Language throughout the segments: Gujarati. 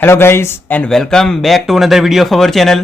Hello guys and welcome back to another video of our channel.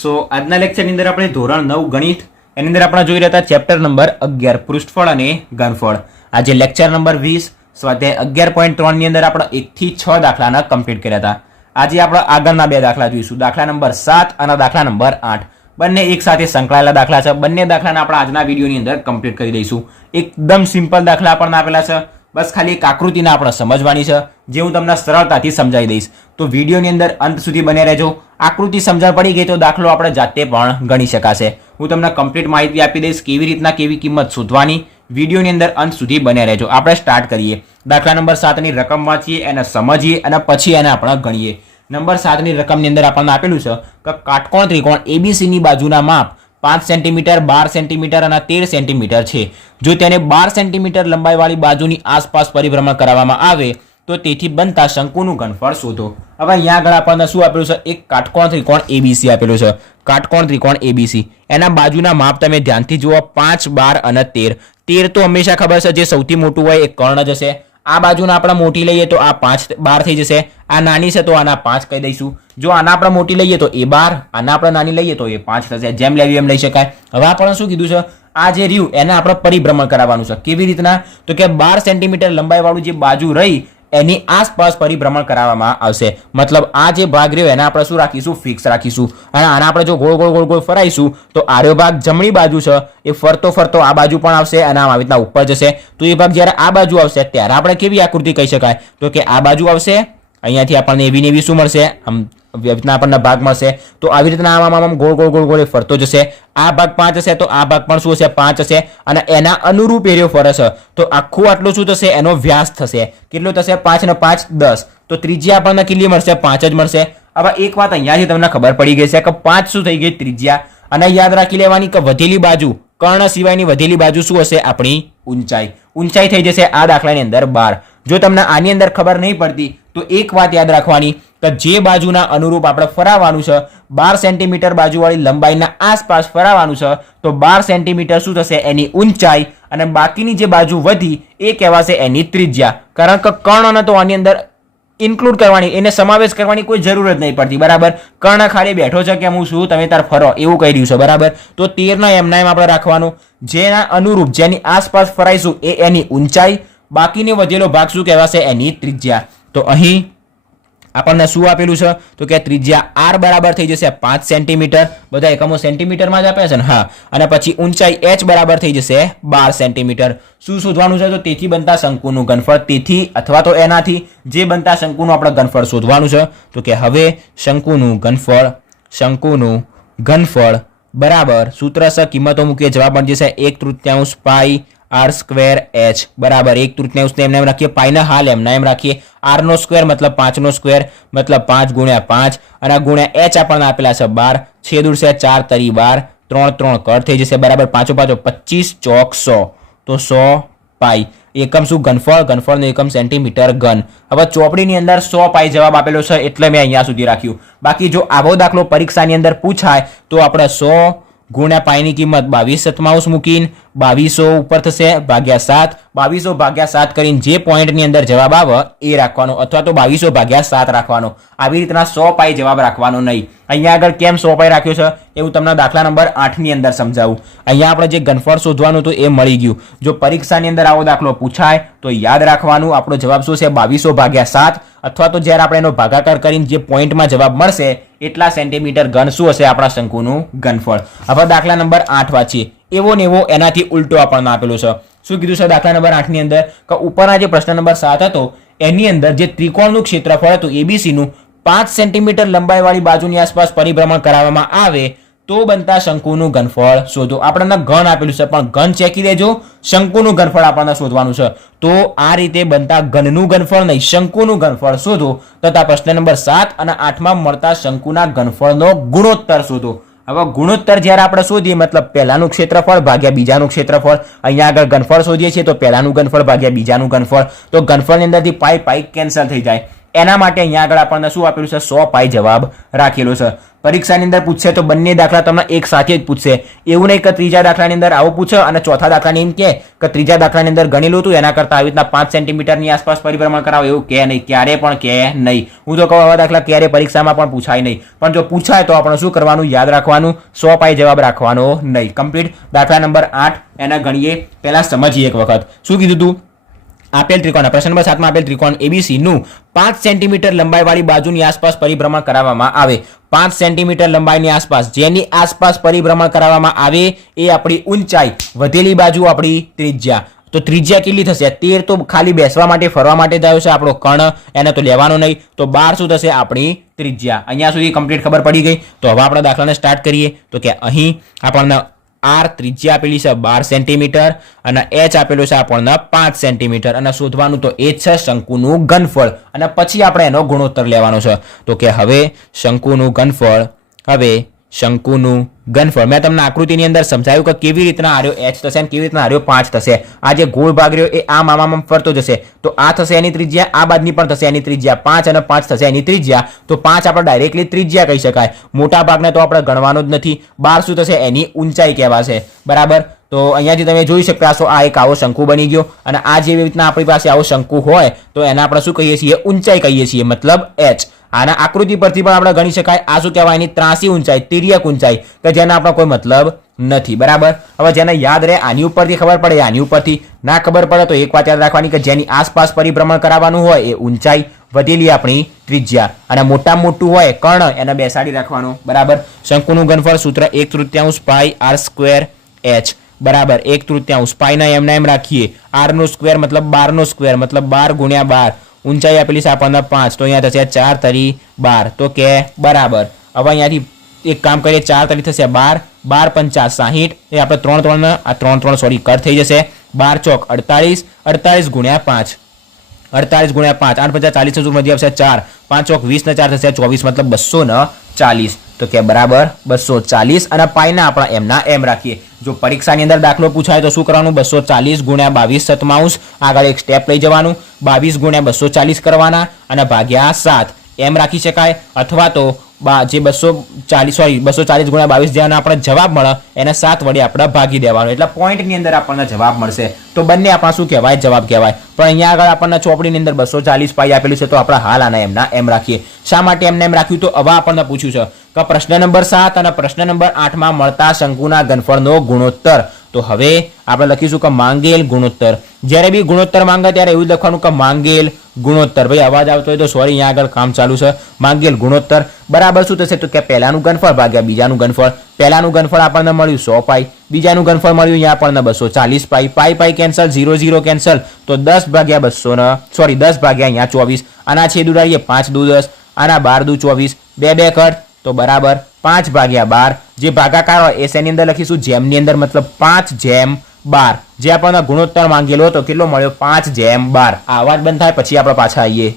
So આજના લેક્ચરની અંદર આપણે ધોરણ 9 ગણિત એની અંદર આપણે જોઈ રહ્યા હતા ચેપ્ટર નંબર 11 પૃષ્ઠફળ અને ઘનફળ. આજે લેક્ચર નંબર 20 સ્વાધ્યાય 11.3 ની અંદર આપણે 1 થી 6 દાખલાના કમ્પ્લીટ કર્યા હતા. આજે આપણે આગળના બે દાખલા જોઈશું, દાખલા નંબર 7 અને દાખલા નંબર 8. બંને એક સાથે સંકળાયેલા દાખલા છે. બંને દાખલાને આપણે આજના વિડીયોની અંદર કમ્પ્લીટ કરી દઈશું. એકદમ સિમ્પલ દાખલા આપણને આપેલા છે, બસ ખાલી એક આકૃતિને આપણે સમજવાની છે, જે હું તમને સરળતાથી સમજાવી દઈશ. તો વિડીયોની અંદર અંત સુધી બને રહેજો. આકૃતિ સમજણ પડી ગઈ તો દાખલો આપણે જાતે પણ ગણી શકાશે. હું તમને કમ્પ્લીટ માહિતી આપી દઈશ કેવી રીતના કેવી કિંમત શોધવાની. વિડીયોની અંદર અંત સુધી બને રહેજો. આપણે સ્ટાર્ટ કરીએ. દાખલા નંબર 7ની રકમ વાંચીએ, એને સમજીએ અને પછી એને આપણે ગણીએ. નંબર 7ની રકમની અંદર આપણને આપેલું છે કે કાટકોણ ત્રિકોણ એબીસીની બાજુના માપ 5 સેન્ટીમીટર, 12 સેન્ટીમીટર અને 13 સેન્ટીમીટર છે. જો તેને 12 સેન્ટીમીટર લંબાઈવાળી બાજુની આસપાસ પરિભ્રમણ કરાવવામાં આવે તો તેથી બનતા શંકુનું ઘનફળ શોધો. હવે અહીંયા આગળ આપણને શું આપેલું છે? એક કાટકોણ ત્રિકોણ એબીસી આપેલું છે. કાટકોણ ત્રિકોણ એબીસી, એના બાજુના માપ તમે ધ્યાનથી જુઓ, 5, 12 અને 13. 13 તો હંમેશા ખબર છે જે સૌથી મોટું હોય એ કર્ણ જ હશે. આ બાજુના આપણે મોટી લઈએ તો આ 5, 12 થઈ જશે. આ નાની છે તો આના 5 કહી દઈશું. જો આના આપણે મોટી લઈએ તો એ 12, આના આપણે નાની લઈએ તો એ 5 થશે. જેમ લેવી એમ લઈ શકાય. હવે આપણને શું કીધું છે? આ જે રહ્યું એને આપણે પરિભ્રમણ કરાવવાનું છે. કેવી રીતના? તો કે 12 સેન્ટીમીટર લંબાઈવાળું જે બાજુ રહી એની આસપાસ પરિભ્રમણ કરાવવામાં આવશે. મતલબ આ જે ભાગ રહ્યો એને આપણે શું રાખીશું? ફિક્સ રાખીશું. અને આના આપણે જો ગોળ ગોળ ગોળ ગોળ ફરાઈશું તો આર્યો ભાગ જમણી બાજુ છે એ ફરતો ફરતો આ બાજુ પણ આવશે અને આવી રીતના ઉપર જશે. તો એ ભાગ જ્યારે આ બાજુ આવશે ત્યારે આપણે કેવી આકૃતિ કહી શકાય? તો કે આ બાજુ આવશે, અહીંયાથી આપણને એવી ને એવી શું મળશે? આમ રીતના આપણને ભાગ મળશે. તો આવી રીતના આમ ગોળ ગોળ ગોળ ગોળ ફરતો જશે. આ ભાગ 5 હશે તો આ ભાગ પણ શું હશે? 5 હશે. અને એના અનુરૂપ એરિયો ફરે છે તો આખું આટલું શું થશે? એનો વ્યાસ થશે. કેટલો થશે? 5 ને 5 10. તો ત્રિજ્યા આપણને કેટલી મળશે? 5 જ મળશે. હવે એક વાત અહીંયાથી તમને ખબર પડી ગઈ છે કે 5 શું થઈ ગઈ? ત્રિજ્યા. અને યાદ રાખી લેવાની કે વધેલી બાજુ, કર્ણ સિવાયની વધેલી બાજુ શું હશે? આપણી ઊંચાઈ. ઊંચાઈ થઈ જશે આ દાખલાની અંદર 12. જો તમને આની અંદર ખબર નહીં પડતી તો એક વાત યાદ રાખવાની કે જે બાજુના અનુરૂપ આપણે ફરાવવાનું છે, 12 સેન્ટીમીટર બાજુવાળી લંબાઈના આસપાસ ફરાવવાનું છે, તો 12 સેન્ટીમીટર શું થશે? એની ઊંચાઈ. અને બાકીની જે બાજુ વધી એ કહેવાશે એની ત્રિજ્યા. કારણ કે કર્ણને તો આની અંદર ઇન્ક્લુડ કરવાની, એને સમાવેશ કરવાની કોઈ જરૂર જ નહીં પડતી. બરાબર? કર્ણ ખાલી બેઠો છે કે હું શું, તમે તાર ફરો એવું કહી રહ્યું છે. બરાબર? તો 13 એમના એમ આપણે રાખવાનું. જેના અનુરૂપ જેની આસપાસ ફરાઈશું એ એની ઊંચાઈ, બાકીનો વધેલો ભાગ શું કહેવાશે? એની ત્રિજ્યા. તો અહીં આપણને શું આપેલું છે? તો કે ત્રિજ્યા r બરાબર થઈ જશે 5 સેન્ટીમીટર. બધા એકમો સેન્ટીમીટરમાં જ આપે છે ને? હા. અને પછી ઊંચાઈ h બરાબર થઈ જશે 12 સેન્ટીમીટર. શું શોધવાનું છે? તો તેથી બનતા શંકુનું ઘનફળ. તેથી અથવા તો એનાથી જે બનતા શંકુનું આપણે ઘનફળ શોધવાનું છે. તો કે હવે શંકુનું ઘનફળ બરાબર સૂત્ર છે, કિંમતો મૂકીએ, જવાબ બની જશે 1/3 પાઈ r સ્ક્વેર h બરાબર 1/3 એમને એમ રાખીએ, પાઈના હાલ એમના એમ રાખીએ. r નો સ્ક્વેર મતલબ 5 નો સ્ક્વેર મતલબ 5 ગુણ્યા 5 અને ગુણ્યા h આપણને આપેલા છે 12. છેદ ઉડશે 4 તરી 12, 3 3 કટ થઈ જશે. બરાબર? 5 5 25 ચોક 100. તો 100 પાઈ. એકમ શું? ઘનફળ. ઘનફળનો એકમ સેન્ટીમીટર ઘન. હવે ચોપડીની અંદર 100 પાઈ જવાબ આપેલો છે એટલે મેં અહીંયા સુધી રાખ્યું. બાકી જો આવો દાખલો પરીક્ષાની અંદર પૂછાય તો આપણે 100 ગુણ્યા પાઈની કિંમત 22/7 મૂકીને 2200 ઉપર થશે ભાગ્યા 7. 2200 ભાગ્યા 7 કરીને જે પોઈન્ટની અંદર જવાબ આવે એ રાખવાનો, અથવા તો 2200 ભાગ્યા 7 રાખવાનો. આવી રીતના 100 પાઈ જવાબ રાખવાનો નહીં. અહીંયા આગળ કેમ 100 પાઈ રાખ્યો છે એવું તમને દાખલા નંબર 8ની અંદર સમજાવું. અહીંયા આપણે જે ઘનફળ શોધવાનું હતું એ મળી ગયું. જો પરીક્ષાની અંદર આવો દાખલો પૂછાય તો યાદ રાખવાનું આપણો જવાબ શું છે? 2200 ભાગ્યા 7, અથવા તો જ્યારે આપણે એનો ભાગાકાર કરીને જે પોઈન્ટમાં જવાબ મળશે એટલા સેન્ટીમીટર ઘન શું હશે? આપણા શંકુનું ઘનફળ. હવે દાખલા નંબર 8 વાંચીએ. એવો ને એવો એનાથી ઉલટો આપણને આપેલો છે. શું કીધું છે દાખલા નંબર 8ની અંદર? કે ઉપરના જે પ્રશ્ન નંબર 7 હતો એની અંદર જે ત્રિકોણનું ક્ષેત્રફળ હતું એબીસીનું 5 સેન્ટીમીટર લંબાઈવાળી બાજુની આસપાસ પરિભ્રમણ કરાવવામાં આવે તો બનતા શંકુનું ઘનફળ શોધો. આપણને ઘન આપેલું છે પણ ઘન ચેકી દેજો, શંકુનું ઘનફળ આપણને શોધવાનું છે. તો આ રીતે બનતા ઘનનું ઘનફળ નહીં, શંકુનું ઘનફળ શોધો તથા પ્રશ્ન નંબર 7 અને 8માં મળતા શંકુના ઘનફળનો ગુણોત્તર શોધો. હવે ગુણોત્તર જ્યારે આપણે શોધીએ મતલબ પહેલાનું ક્ષેત્રફળ ભાગ્યા બીજાનું ક્ષેત્રફળ. અહીંયા આગળ ઘનફળ શોધીએ છીએ તો પહેલાનું ઘનફળ ભાગ્યા બીજાનું ઘનફળ. તો ઘનફળની અંદરથી પાઈ પાઈ કેન્સલ થઈ જાય. એના માટે અહીંયા આગળ આપણને શું આપેલું છે 100 પાઈ જવાબ રાખેલો છે. પરીક્ષાની અંદર પૂછશે તો બંને દાખલા તમને એક સાથે જ પૂછશે. એવું નહીં કે ત્રીજા દાખલાની અંદર આવું પૂછે અને ચોથા દાખલાની એમ કે ત્રીજા દાખલાની અંદર ગણેલું હતું એના કરતાં આવી રીતના 5 સેન્ટીમીટરની આસપાસ પરિભ્રમણ કરાવો, એવું કે નહીં, ક્યારે પણ કે નહીં. હું તો કહું આવા દાખલા ક્યારે પરીક્ષામાં પણ પૂછાય નહીં. પણ જો પૂછાય તો આપણે શું કરવાનું, યાદ રાખવાનું, 100 પાઈ જવાબ રાખવાનો નહીં. કમ્પ્લીટ. દાખલા નંબર 8 એને ગણીએ પહેલા સમજીએ એક વખત. શું કીધું તું? આપેલ ત્રિકોણ, પ્રશ્ન નંબર 7 માં આપેલ ત્રિકોણ ABC નું 5 સેન્ટીમીટર લંબાઈવાળી બાજુની આસપાસ પરિભ્રમણ કરાવવામાં આવે. 5 સેન્ટીમીટર લંબાઈની આસપાસ, જેની આસપાસ પરિભ્રમણ કરાવવામાં આવે એ આપણી ઊંચાઈ, વધેલી બાજુ આપણી ત્રિજ્યા. તો ત્રિજ્યા કેટલી થશે? 13 તો ખાલી બેસવા માટે ફરવા માટે થયો છે આપણો કર્ણ, એને તો લેવાનો નહીં. તો 12 શું થશે? આપણી ત્રિજ્યા. અહીંયા સુધી કમ્પ્લીટ ખબર પડી ગઈ. તો હવે આપણે દાખલાને સ્ટાર્ટ કરીએ. તો કે અહીં આપણને R ત્રિજ્યા આપેલી છે 12 સેન્ટીમીટર અને H આપેલું છે આપણને 5 સેન્ટીમીટર અને શોધવાનું તો એ જ છે શંકુનું ઘનફળ અને પછી આપણે એનો ગુણોત્તર લેવાનો છે. તો કે હવે શંકુનું ઘનફળ મેં તમને આકૃતિની અંદર સમજાવ્યું કે કેવી રીતના આર્યો H થશે અને કેવી રીતના આર્યો 5 થશે. આ જે ગોળ ભાગ રહ્યો એ આમ ફરતો જશે. તો આ થશે એની ત્રિજ્યા, આ બાજુની પણ થશે એની ત્રિજ્યા 5 અને 5 થશે એની ત્રિજ્યા. તો 5 આપણે ડાયરેક્ટલી ત્રિજ્યા કહી શકાય. મોટા ભાગને તો આપણે ગણવાનો જ નથી. 12 શું થશે? એની ઊંચાઈ કહેવાશે. બરાબર. તો અહીંયાથી તમે જોઈ શકતા છો આ એક આવો શંકુ બની ગયો અને આ જેવી રીતના આપણી પાસે આવો શંકુ હોય તો એને આપણે શું કહીએ છીએ? ઊંચાઈ કહીએ છીએ, મતલબ H. આના આકૃતિ પરથી પણ આપણે ગણી શકાય. આ શું કહેવાય? એની ત્રાસી ઊંચાઈ, તિર્યક ઊંચાઈ, કે જેના આપણો કોઈ મતલબ નથી. બરાબર. હવે જેને યાદ રહે આની ઉપરથી ખબર પડે, આની ઉપરથી ના ખબર પડે તો એક વાત યાદ રાખવાની કે જેની આસપાસ પરિભ્રમણ કરાવવાનું હોય એ ઊંચાઈ, વધેલી આપણી ત્રિજ્યા અને મોટામાં મોટું હોય કર્ણ, એને બેસાડી રાખવાનું. બરાબર. શંકુનું ઘનફળ સૂત્ર 1/3 પાઈ R સ્ક્વેર H. બરાબર. 1/3 પાઈના એમ રાખીએ. R નો સ્ક્વેર મતલબ 12 નો સ્ક્વેર મતલબ 12 ગુણ્યા 12. ઊંચાઈ આપેલી છે આપણને 5, તો અહીંયા થશે 4 તરી 12. તો કે બરાબર. હવે અહીંયાથી એક કામ કરીએ, 4 તરી થશે 12, 12 × 5 = 60. એ આપણે 3 સોરી કટ થઈ જશે. 12 ચોક 48, 48 ગુણ્યા 5, 48 ગુણ્યા 5, 8 × 50 40 મધી આવશે 4, 5 ચોક 20 ને 4 થશે 24 મતલબ 240. તો કે બરાબર 240 અને પાઈના આપણા એમના એમ રાખીએ. જો પરીક્ષાની અંદર દાખલો પૂછાય તો શું કરવાનું? 240 ગુણ્યા 22/7 આગળ એક સ્ટેપ લઈ જવાનું. 22 ગુણ્યા 240 કરવાના અને ભાગ્યા 7 એમ રાખી શકાય. અથવા તો જે 240 ગુણ્યા 22 જેનો આપણે જવાબ મળે એને 7 વડે આપણે ભાગી દેવાનો, એટલે પોઈન્ટની અંદર આપણને જવાબ મળશે. તો બંને આપણા શું કહેવાય? જવાબ કહેવાય. પણ અહીંયા આગળ આપણને ચોપડીની અંદર 240 પાઈ આપેલું છે તો આપણે હાલ આના એમના એમ રાખીએ. શા માટે એમને એમ રાખ્યું? તો હવે આપણને પૂછ્યું છે કે પ્રશ્ન નંબર 7 અને પ્રશ્ન નંબર 8 માં મળતા શંકુના ઘનફળનો ગુણોત્તર. તો હવે આપણે લખીશું કે માંગેલ ગુણોત્તર. જ્યારે બી ગુણોત્તર માંગે ત્યારે એવું લખવાનું કે માંગેલ ગુણોત્તર. ભાઈ અવાજ આવતો હોય તો સોરી, અહીંયા આગળ કામ ચાલુ છે. માંગેલ ગુણોત્તર બરાબર શું થશે? તો કે પહેલાનું ઘનફળ ભાગ્યા બીજાનું ઘનફળ. પહેલાનું ઘનફળ આપણને મળ્યું 100 પાઈ, બીજાનું ઘનફળ મળ્યું અહીંયા આપણને 240 પાઈ. પાઈ કેન્સલ, 0 0 કેન્સલ, તો 10 ભાગ્યા 200 સોરી 10 ભાગ્યા અહીંયા 24. આના છેદ ઉડાડીએ 5 દુ 10, આના 12 દુ 24, 2 કટ તો બરાબર 5 ભાગ્યા 12. જે ભાગાકાર હોય એ શેની અંદર લખીશું? જેમની અંદર, મતલબ 5/12. જે આપણને ગુણોત્તર માંગેલો હતો કેટલો મળ્યો? 5/12. આ અવાજ બંધ થાય પછી આપણે પાછા આવીએ.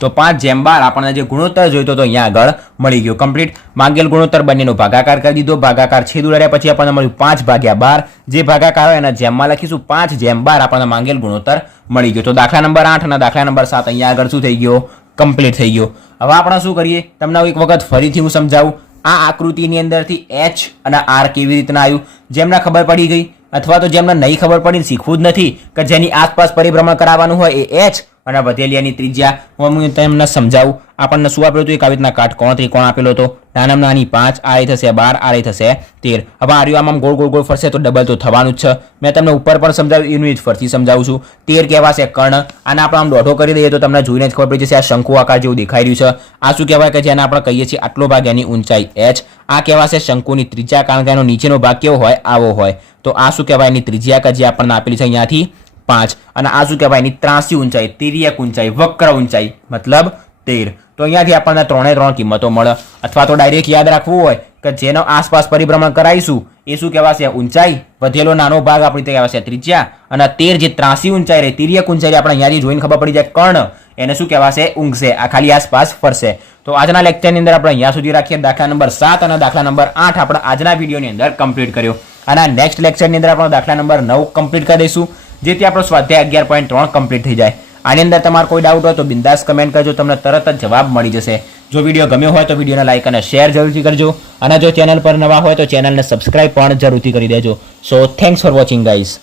તો 5/12 આપણને જે ગુણોત્તર જોઈતો હતો અહીંયા આગળ મળી ગયો. કમ્પ્લીટ. માંગેલ ગુણોત્તર બંનેનો ભાગાકાર કરી દીધો. ભાગાકાર છેદ ઉડાડ્યા પછી આપણને મળ્યું 5/12. જે ભાગાકાર હોય એના જેમમાં લખીશું 5/12 આપણને માંગેલ ગુણોત્તર મળી ગયો. તો દાખલા નંબર 8 અને દાખલા નંબર 7 અહીંયા આગળ શું થઈ ગયો? કમ્પ્લીટ થઈ ગયો. હવે આપણે શું કરીએ? તમને એક વખત ફરીથી હું સમજાવું. આ આકૃતિની અંદરથી H અને R કેવી રીતના આવ્યું? જેમને ખબર પડી ગઈ અથવા તો જેમને નહીં ખબર પડી, શીખવું જ નથી કે જેની આસપાસ પરિભ્રમણ કરાવવાનું હોય એ H અને વધેલી એની ત્રિજ્યા. હું તમને સમજાવું. આપણને શું આપેલું હતું? એક આવી રીતના કાટકોણ ત્રિકોણ આપેલો હતો. નાનામાં નાની 5, આ રહી થશે 12, આ રહી થશે 13. હવે આર્યું આમ ગોળ ગોળ ફરશે તો ડબલ તો થવાનું જ છે. મેં તમને ઉપર પણ સમજાવ્યું, એનું જ ફરતી સમજાવું છું. 13 કહેવાશે કર્ણ. આને આપણે આમ દોઢો કરી દઈએ તો તમને જોઈને જ ખબર પડી જશે આ શંકુ આકાર જેવું દેખાઈ રહ્યું છે. આ શું કહેવાય? કે જેને આપણે કહીએ છીએ આટલો ભાગ એની ઊંચાઈ H. આ કહેવાશે શંકુની ત્રિજ્યા, કારણ કે એનો નીચેનો ભાગ કેવો હોય? આવો હોય. તો આ શું કહેવાય? એની ત્રિજ્યા કે જે આપણને આપેલી છે અહીંયાથી 5. અને આ શું કહેવાય? એની ત્રાસી ઊંચાઈ, તિર્યક ઊંચાઈ, વક્ર ઊંચાઈ મતલબ 13. તો અહીંયાથી આપણને 3 કિંમતો મળે. અથવા તો ડાયરેક્ટ યાદ રાખવું હોય કે જેનો આસપાસ પરિભ્રમણ કરાવીશું એ શું કહેવાશે? ઊંચાઈ. વધેલો નાનો ભાગ આપણી તે કહેવાશે ત્રિજ્યા. અને 13 જે ત્રાસી ઊંચાઈ રહે, તિર્યક ઊંચાઈ આપણે અહીંયાથી જોઈને ખબર પડી જાય કર્ણ, એને શું કહેવાશે? ઊંઘશે. આ ખાલી આસપાસ ફરશે. તો આજના લેક્ચરની અંદર આપણે અહીંયા સુધી રાખીએ. દાખલા નંબર 7 અને દાખલા નંબર 8 આપણે આજના વિડીયોની અંદર કમ્પ્લીટ કર્યો. અને નેક્સ્ટ લેક્ચરની અંદર આપણે દાખલા નંબર 9 કમ્પ્લીટ કરી દઈશું, જેથી આપણો સ્વાધ્યાય 11.3 કમ્પ્લીટ થઈ જાય. આની અંદર તમારો કોઈ ડાઉટ હોય તો બિંદાસ કમેન્ટ કરજો, તમને તરત જ જવાબ મળી જશે. જો વિડીયો ગમ્યો હોય તો વિડીયોને લાઇક અને શેર જરૂરથી કરજો અને જો ચેનલ પર નવા હોય તો ચેનલને સબસ્ક્રાઇબ પણ જરૂરથી કરી દેજો. સો થેન્ક્સ ફોર વોચિંગ ગાઈઝ.